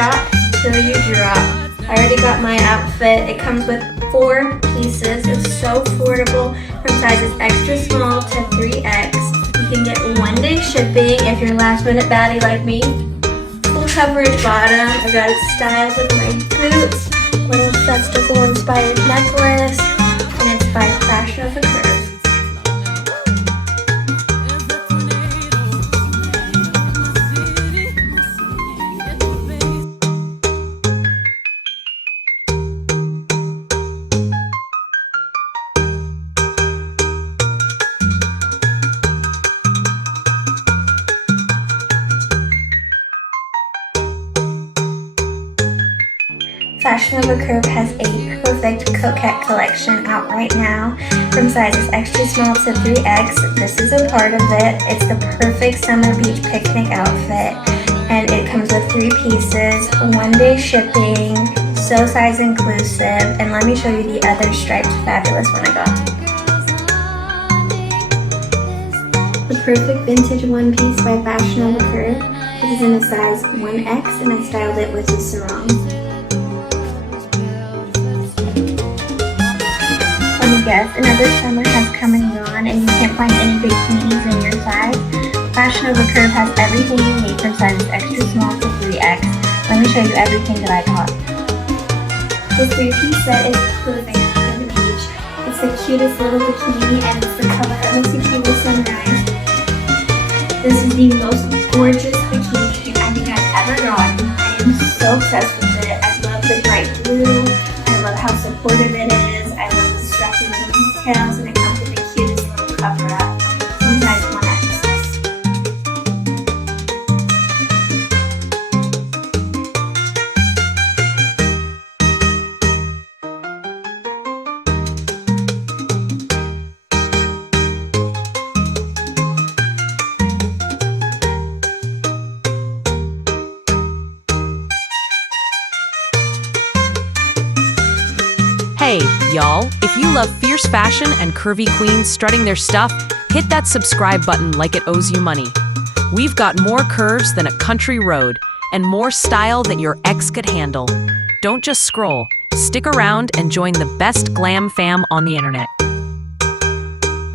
shop till you drop. I already got my outfit. It comes with 4 pieces. It's so affordable from sizes extra small to 3X. You can get 1-day shipping if you're a last minute baddie like me. Full coverage bottom. I got it styled with my boots, little festival inspired necklace, and it's by Fashion of the Curve. Fashion of the Curve has a perfect coquette collection out right now from sizes extra small to 3X. This is a part of it. It's the perfect summer beach picnic outfit, and it comes with 3 pieces, 1-day shipping, so size inclusive, and let me show you the other striped fabulous one I got. The perfect vintage one piece by Fashion of the Curve. This is in a size 1X, and I styled it with a sarong. Yes, another summer has come and gone, and you can't find any bikinis in your size. Fashion of the Curve has everything you need from sizes extra small to 3X. Let me show you everything that I got. This 3-piece set is perfect for the beach. It's the cutest little bikini, and it's the color of a tequila sunrise. This is the most gorgeous bikini I think I've ever gotten. I am so obsessed with it. I love the bright blue. I love how supportive it is. I love the strappy little details, and it comes with the cutest little cover up in size 1X. Hey, y'all, if you love fierce fashion and curvy queens strutting their stuff, hit that subscribe button like it owes you money. We've got more curves than a country road and more style that your ex could handle. Don't just scroll. Stick around and join the best glam fam on the internet.